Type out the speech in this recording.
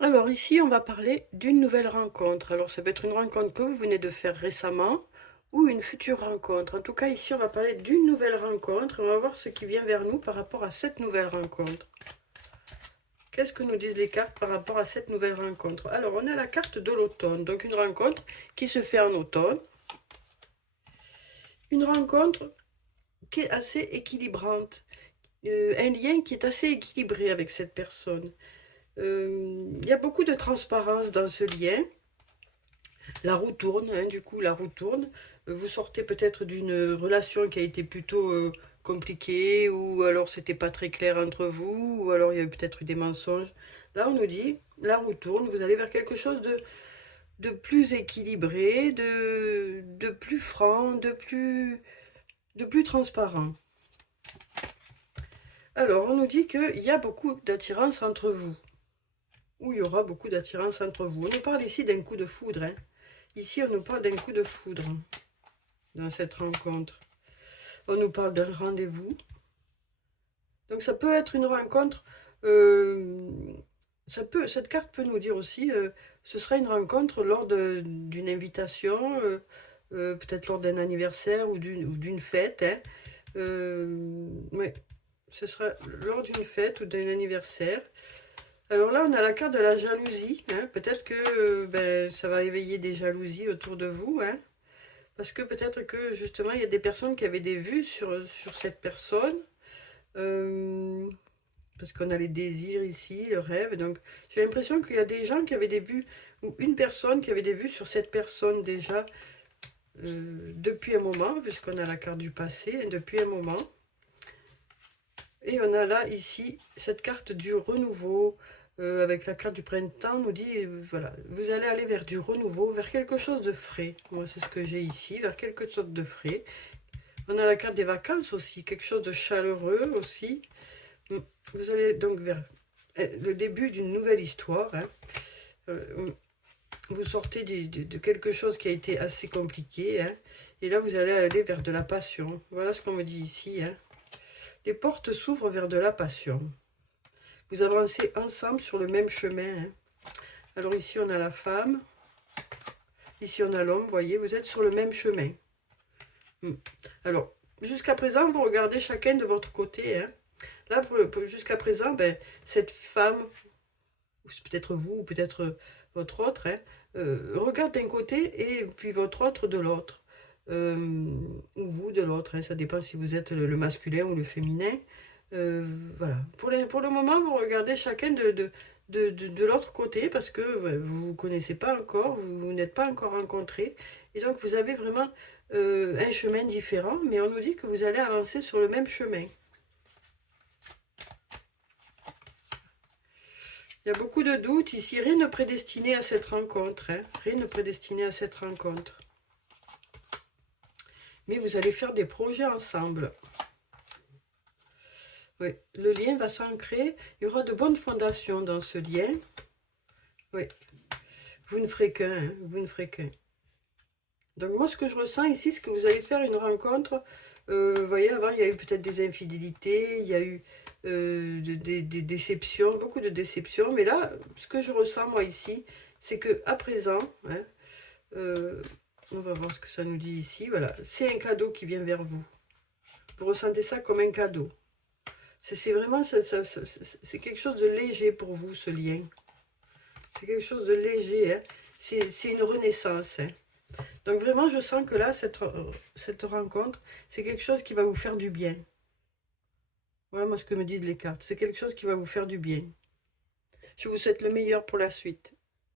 Alors ici, on va parler d'une nouvelle rencontre. Alors ça peut être une rencontre que vous venez de faire récemment ou une future rencontre. En tout cas, ici, on va parler d'une nouvelle rencontre. On va voir ce qui vient vers nous par rapport à cette nouvelle rencontre. Qu'est-ce que nous disent les cartes par rapport à cette nouvelle rencontre? Alors, on a la carte de l'automne, donc une rencontre qui se fait en automne. Une rencontre qui est assez équilibrante. Un lien qui est assez équilibré avec cette personne. Il y a beaucoup de transparence dans ce lien. La roue tourne, hein, du coup, la roue tourne. Vous sortez peut-être d'une relation qui a été plutôt compliquée, ou alors c'était pas très clair entre vous, ou alors il y a eu peut-être eu des mensonges. Là, on nous dit, la roue tourne, vous allez vers quelque chose de plus équilibré, de plus franc, de plus transparent. Alors, on nous dit qu'il y a beaucoup d'attirance entre vous, ou il y aura beaucoup d'attirance entre vous. On nous parle ici d'un coup de foudre, hein. Ici, on nous parle d'un coup de foudre dans cette rencontre. On nous parle d'un rendez-vous. Donc ça peut être une rencontre, cette carte peut nous dire aussi, ce sera une rencontre lors d'une invitation, peut-être lors d'un anniversaire ou d'une fête. Hein. Ouais, ce sera lors d'une fête ou d'un anniversaire. Alors là, on a la carte de la jalousie. Hein. Peut-être que ben, ça va éveiller des jalousies autour de vous. Hein. Parce que peut-être que justement, il y a des personnes qui avaient des vues sur cette personne. Euh, Parce qu'on a les désirs ici, le rêve. Donc, j'ai l'impression qu'il y a des gens qui avaient des vues, ou une personne qui avait des vues sur cette personne déjà depuis un moment, puisqu'on a la carte du passé, hein, depuis un moment. Et on a là, ici, cette carte du renouveau, avec la carte du printemps, nous dit, voilà, vous allez aller vers du renouveau, vers quelque chose de frais. Moi, c'est ce que j'ai ici, vers quelque chose de frais. On a la carte des vacances aussi, quelque chose de chaleureux aussi. Vous allez donc vers le début d'une nouvelle histoire. Hein. Vous sortez de quelque chose qui a été assez compliqué. Hein. Et là, vous allez aller vers de la passion. Voilà ce qu'on me dit ici. Hein. Les portes s'ouvrent vers de la passion. Vous avancez ensemble sur le même chemin. Hein. Alors ici, on a la femme. Ici, on a l'homme. Vous voyez, vous êtes sur le même chemin. Alors, jusqu'à présent, vous regardez chacun de votre côté. Hein. Là, jusqu'à présent, ben, cette femme, peut-être vous, ou peut-être votre autre, hein, regarde d'un côté et puis votre autre de l'autre. Ou vous de l'autre, hein, ça dépend si vous êtes le masculin ou le féminin. Voilà. Pour le moment, vous regardez chacun de l'autre côté parce que vous ne vous connaissez pas encore, vous n'êtes pas encore rencontrés. Et donc, vous avez vraiment un chemin différent, mais on nous dit que vous allez avancer sur le même chemin. Il y a beaucoup de doutes ici, rien ne prédestiné à cette rencontre. Hein. Rien ne prédestiné à cette rencontre. Mais vous allez faire des projets ensemble. Oui, le lien va s'ancrer. Il y aura de bonnes fondations dans ce lien. Oui, vous ne ferez qu'un. Hein. Vous ne ferez qu'un. Donc moi, ce que je ressens ici, c'est que vous allez faire une rencontre. Vous voyez, avant, il y a eu peut-être des infidélités, il y a eu des déceptions, beaucoup de déceptions. Mais là, ce que je ressens, moi, ici, c'est que à présent, hein, on va voir ce que ça nous dit ici. Voilà, c'est un cadeau qui vient vers vous. Vous ressentez ça comme un cadeau. C'est vraiment, c'est quelque chose de léger pour vous, ce lien. C'est quelque chose de léger. Hein. C'est une renaissance. Hein. Donc vraiment, je sens que là, cette rencontre, c'est quelque chose qui va vous faire du bien. Voilà moi ce que me disent les cartes. C'est quelque chose qui va vous faire du bien. Je vous souhaite le meilleur pour la suite.